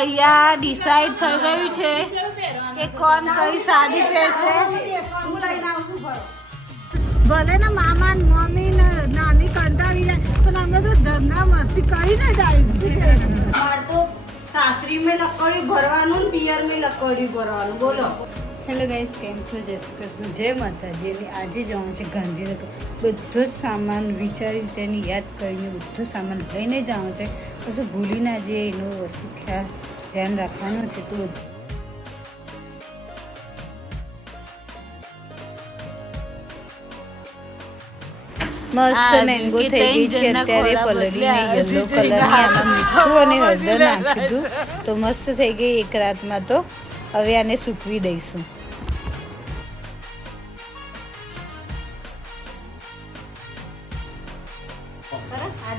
અહીંયા ડિસાઈડ થઈ રહ્યું છે કે કોણ કઈ સાડી પહેરશે. ભલે ને મામા મમ્મી ને નાની કંટાળી જાય પણ અમે તો ધંધા મસ્તી કરીને જાય. તો સાસરી મેં લકડી ભરવાનું, પિયર મેં લકડી ભરવાનું. બોલો. હેલો ગાઈસ, કેમ છો? જય શ્રી કૃષ્ણ, જય માતાજી. આજે જવાનું છે ગાંધીનગર. બધો જ સામાન વિચારીને યાદ કરીને બધો સામાન લઈને જવાનું છે. પછી ભૂલી ના જઈએ એનું વસ્તુ ખ્યાલ ધ્યાન રાખવાનું છે. તો મસ્ત મેંગો થઈ ગઈ છે અત્યારે પલળીને યલો કલરની. આમાં મીઠું અને હળદર નાખી દીધું તો મસ્ત થઈ ગઈ એક રાતમાં. તો હવે આને સૂકવી દઈશું.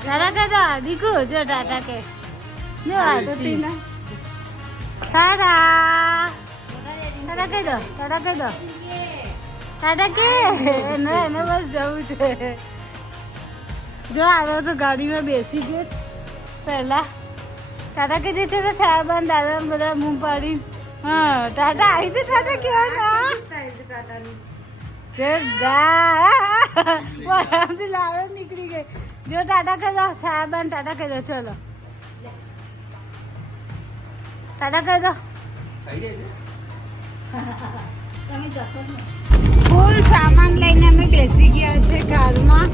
ટાટા દીકુ જો ટાટા કે ટાટા કહી દો, ટાટા કહી દો, ટાટા કે એને બસ જવું છે. જો આવ્યો તો ગાડીમાં બેસી ગયો પહેલા. ટાટા કીધી છે ને છાયા બંધ દાદા બધા મું પાડી. હા ટાટા આવી છે. ટાટા કેવાથી લાવે નીકળી ગઈ. જો ટાટા કહી દો, છાયા બંધ ટાટા કહી દો. ચલો ટાટા કહી દો. ફૂલ સામાન લઈને અમે બેસી ગયા છે કારમાં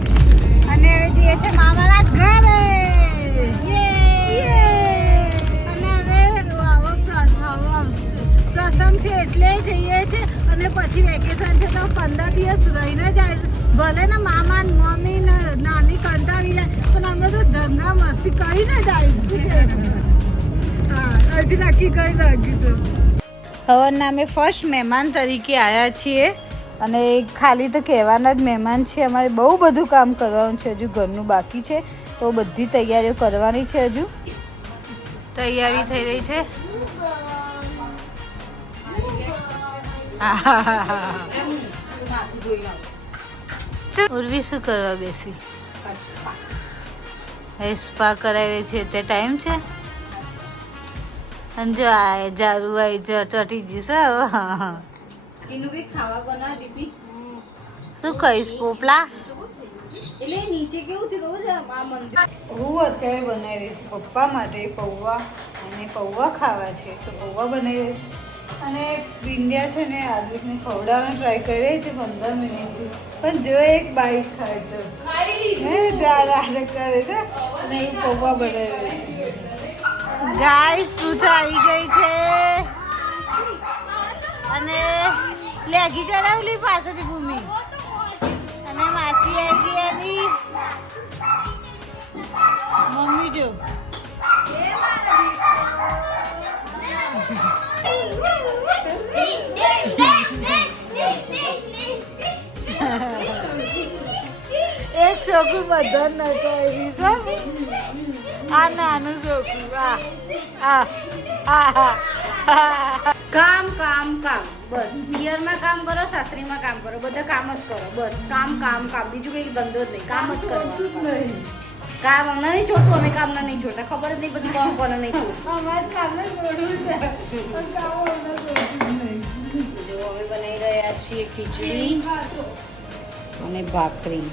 અને હવે જઈએ છે મામાના ઘરે. અને હવે પ્રસંગ છે એટલે જઈએ છે અને પછી વેકેશન છે તો 15 દિવસ રહીને જાય. ભલે ને મામા મમ્મી ને નાની કંટાળી જાય પણ અમે તો ધંધા મસ્તી કરીને જાય. હા હજી નક્કી કરી નાખ્યું છે. હવનના અમે ફર્સ્ટ મહેમાન તરીકે આવ્યા છીએ અને ખાલી તો કહેવાના જ મહેમાન છે. અમારે બહુ બધું કામ કરવાનું છે, હજુ ઘરનું બાકી છે તો બધી તૈયારીઓ કરવાની છે. હજુ તૈયારી થઈ રહી છે. ઉર્વી શું કરવા બેસી? સ્પા કરાવી રહી છે. તે ટાઈમ છે અને જો આ જારું આવી ચોટી જશે. હવે ખાવા બના દીધી. શું ખાઈશ? પોપલા. એટલે નીચે કેવું થયું છે આ મંદિર. હું અત્યારે બનાવી રહી છું પપ્પા માટે પૌવા, અને પૌવા ખાવા છે તો પૌવા બનાવી રહી છું. અને ભીંડિયા છે ને આદુને ખવડાવવાનો ટ્રાય કરી રહી છે 15 મિનિટથી. પણ જો એક બાઈટ ખાય તો જારા કરે છે અને એ પૌવા બનાવી રહી છે. ગાઈસ પૂછ આવી ગઈ છે અને લેગી ચડાવલી પાસેથી ભૂમિ અને માસી આવી ગઈ એની મમ્મી. જો એક છોકરું બધા ન કરી છે. આ નાનું છોકરું. કામ કામ કામ બસ. પિયરમાં કામ કરો, સાસરીમાં કામ કરો, બધા કામ જ કરો. બસ કામ કામ કામ, બીજું કઈ ધંધો જ નહીં. કામ જ કરો. કામ અમને નહીં છોડતું, અમે કામના નહીં છોડતા. ખબર જ નહીં બધું કામ કોને નહીં છોડતું. અમારે કામને છોડવું છે પણ કામ અમને છોડતું નહીં. જો અમે બનાવી રહ્યા છીએ ખીચડી અને ભાખરી.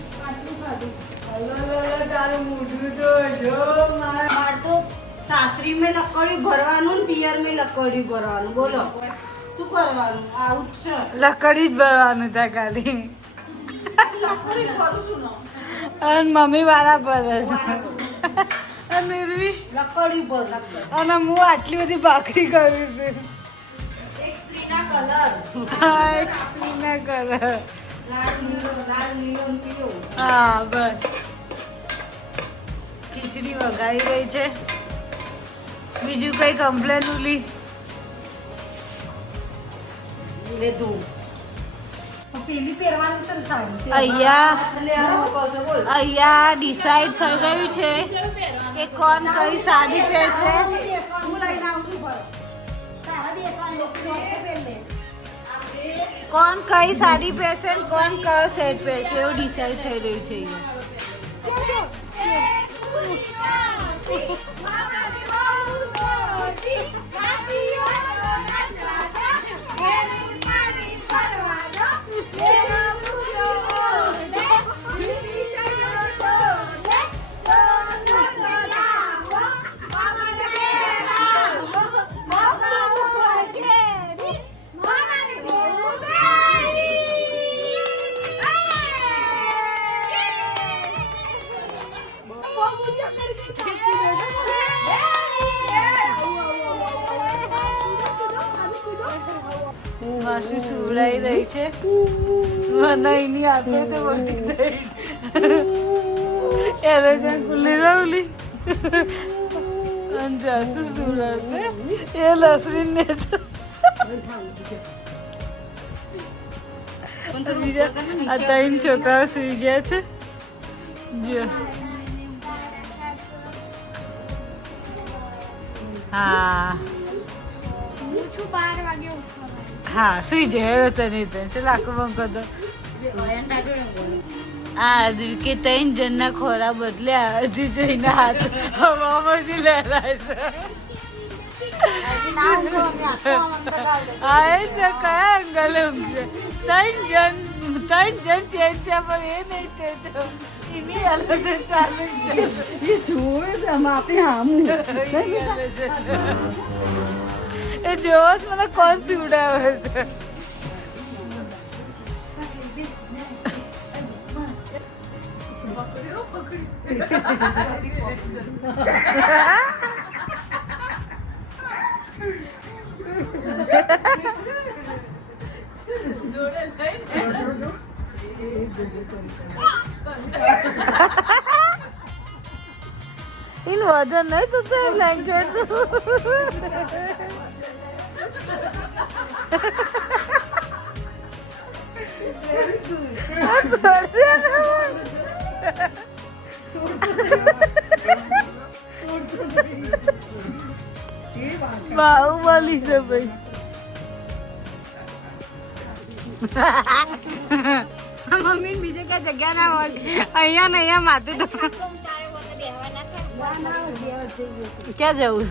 સાસરી મેં લકડી ભરવાનું, પિયર મેં લકડી ભરવાનું. બોલો શું કરવાનું? આવું જ છે. લકડી જ ભરવાનું છે ખાલી. અને મમ્મી વાળા ભરે છે અને લકડી ભર. અને હું આટલી બધી ભાખરી કરું છું. એક સ્ત્રીના કલર. હા એક સ્ત્રીના કલર. હા બસ. ખીચડી વઘારી રહી છે. બીજું કઈ કમ્પ્લેન ઉલી લીધું. અહીંયા ડિસાઈડ થઈ ગયું છે કે કોણ કઈ સાડી પહેરશે. કોણ કઈ સાડી પહેરશે ને કોણ કયો સેટ પહેરશે એવું ડિસાઈડ થઈ રહ્યું છે માસી સુવડાઈ રહી છે મને એની આંખો તો મોટી થઈ એને જ્યાં ખુલ્લી રહુલી અને જાસુ સુવડાવશે એ લસરીને આ ત્રણ છોકરાઓ સુઈ ગયા છે જો હા હા સુઈ જાય તને ચાલ આખું બંધ કર દો આ હજુ કે ત્રણ જણના ખોરા બદલ્યા હજુ જઈને હાથ હવામાં લહેરાય છે હા એ છે કયા એંગલે ઊંઘશે ત્રણ જણ ચેન્જ થયા પણ એ નહીં થતો એની હાલત ચાલુ છે એ જોવે છે આપણે હામું એ જોશ મને કોણ સીવડાવે છે એનું વજન નહીં તો બ્લેન્કેટ બાહુબલી છે ભાઈ મમ્મી બીજે કઈ જગ્યા ના હોય અહીંયા ને અહીંયા માથું તો ક્યાં જવું